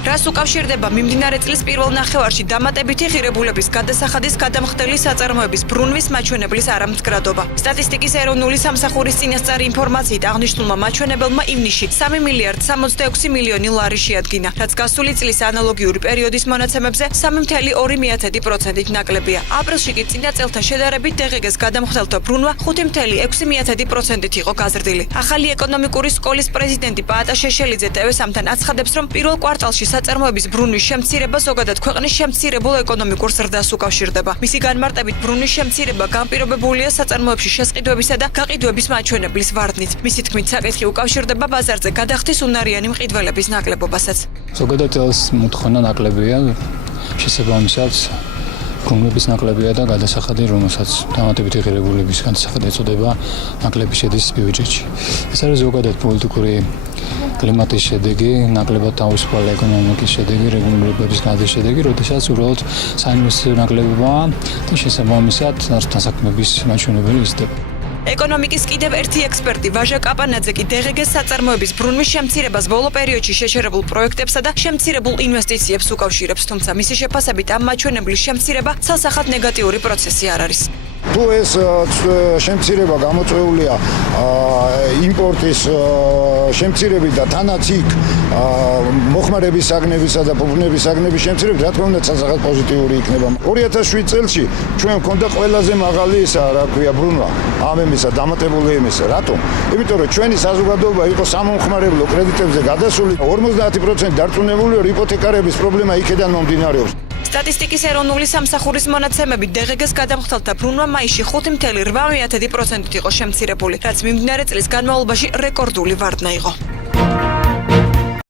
რას უკავშირდება მიმდინარე წლის პირველ ნახევარში დამატებითი ღირებულების გადასახადის გადამხდელი საწარმოების ბრუნვის მაჩვენებლის არამდგრადობა. სტატისტიკის ეროვნული სამსახურის წინასწარი ინფორმაციით აღნიშნულმა მაჩვენებელმა ივნისში 3 მილიარდ 66 მილიონი ლარი შეადგინა, რაც გასული წლის ანალოგიური პერიოდის მონაცემებზე 3.2%-ით ნაკლებია. აპრილში კი წინა წელთან შედარებით DGG-ს გადამხდელთა ბრუნვა 5.6%-ით იყო გაზრდილი. ახალი ეკონომიკური სკოლის პრეზიდენტი პაატა შეშელიძე TV-სამ-თან აცხადებს, რომ პირველ კვარტალში საწარმოების ბრუნვის შემცირება ზოგადად ქვეყნის შემცირებულ ეკონომიკურ ზრდას უკავშირდება. მისი განმარტებით ბრუნვის შემცირება განპირობებულია საწარმოებში შესყიდვებისა და გაყიდვების მაჩვენებლის ვარდნით. მისი თქმით, საკითხი უკავშირდება ბაზარზე გადახდის უნარიანი მყიდველების ნაკლებობასაც. ზოგადად წელს მოთხოვნა ნაკლებია, შესაბამისად ბრუნვების ნაკლებია და გადასახადი, რომელსაც დამატებითი ღირებულების გადასახადი ეწოდება, ნაკლები შედის ბიუჯეტში. ეს არის ზოგადად პოლიტიკური კლიმატის შედეგი, ნაკლებად თავისუფალი ეკონომიკის შედეგი, რეგულირებების გადის შედეგი, როდესაც უბრალოდ საინვესტიციო ნაკლებობაა და შესაბამისად დასაქმების მაჩვენებელი იზრდება. ეკონომიკის კიდევ ერთი ექსპერტი ვაჟა კაპანაძე კი DGG-ს საწარმოების ბრუნვის შემცირებას ბოლო პერიოდში შეჩერებულ პროექტებსა და შემცირებულ ინვესტიციებს უკავშირებს, თუმცა მისი შეფასებით ამ მაჩვენებლის შემცირება ცალსახად ნეგატიური პროცესი არ არის. თუ ეს შემცირება გამოწვეულია იმპორტის შემცირებით და თანაც იქ მოხმარების საგნებისა და ფუფუნების საგნების შემცირებით, რა თქმა უნდა, ცალსახად პოზიტიური იქნება. 2007 წელში ჩვენ მქონდა ყველაზე მაღალი ბრუნვა ამ ემისა, დამატებული ემისა. რატომ? იმიტომ რომ ჩვენი საზოგადოება იყო სამომხმარებლო კრედიტებზე გადასული, 50% დარწმუნებული რომ იპოთეკარების პრობლემა იქედან მომდინარეობს. სტატისტიკის ეროვნული სამსახურის მონაცემებით DGG-ს გადამხდელთა ბრუნვა მაისში 5.8%-ით იყო შემცირებული, რაც მიმდინარე წლის განმავლობაში რეკორდული ვარდნა იყო.